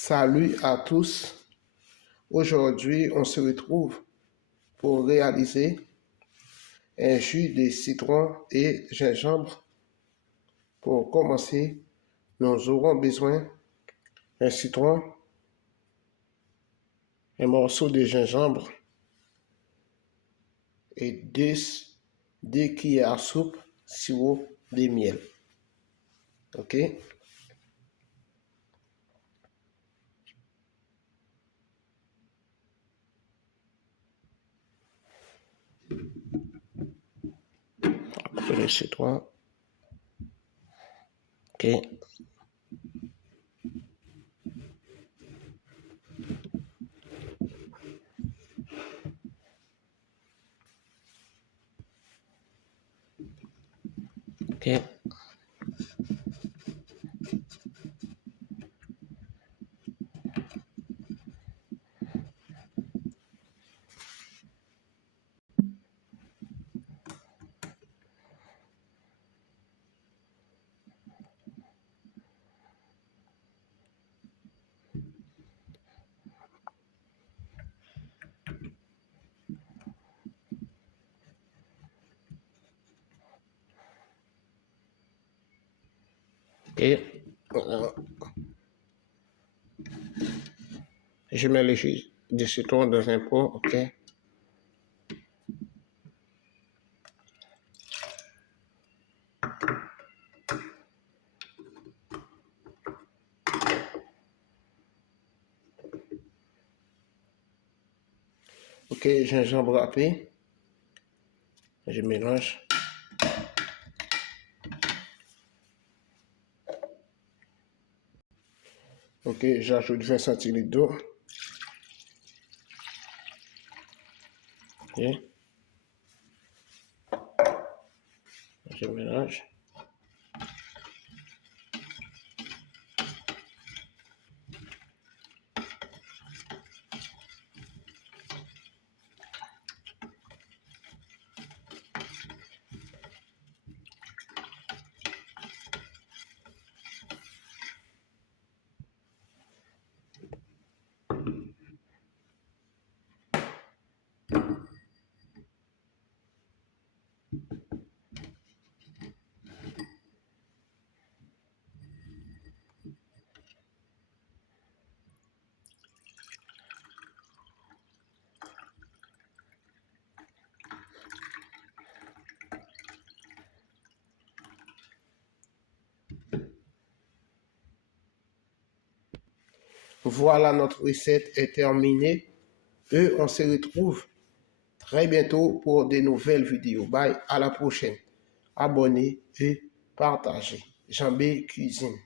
Salut à tous. Aujourd'hui, on se retrouve pour réaliser un jus de citron et gingembre. Pour commencer, nous aurons besoin d'un citron, un morceau de gingembre et deux cuillères à soupe sirop de miel. OK? Après le citron. OK. OK. Et je mets le jus de citron dans un pot, OK? OK, gingembre râpé. Je mélange. OK, j'ajoute 20 centilitres d'eau. OK. Je mélange. Voilà, notre recette est terminée. Et on se retrouve très bientôt pour de nouvelles vidéos. Bye, à la prochaine. Abonnez et partagez. Jean B Cuisine.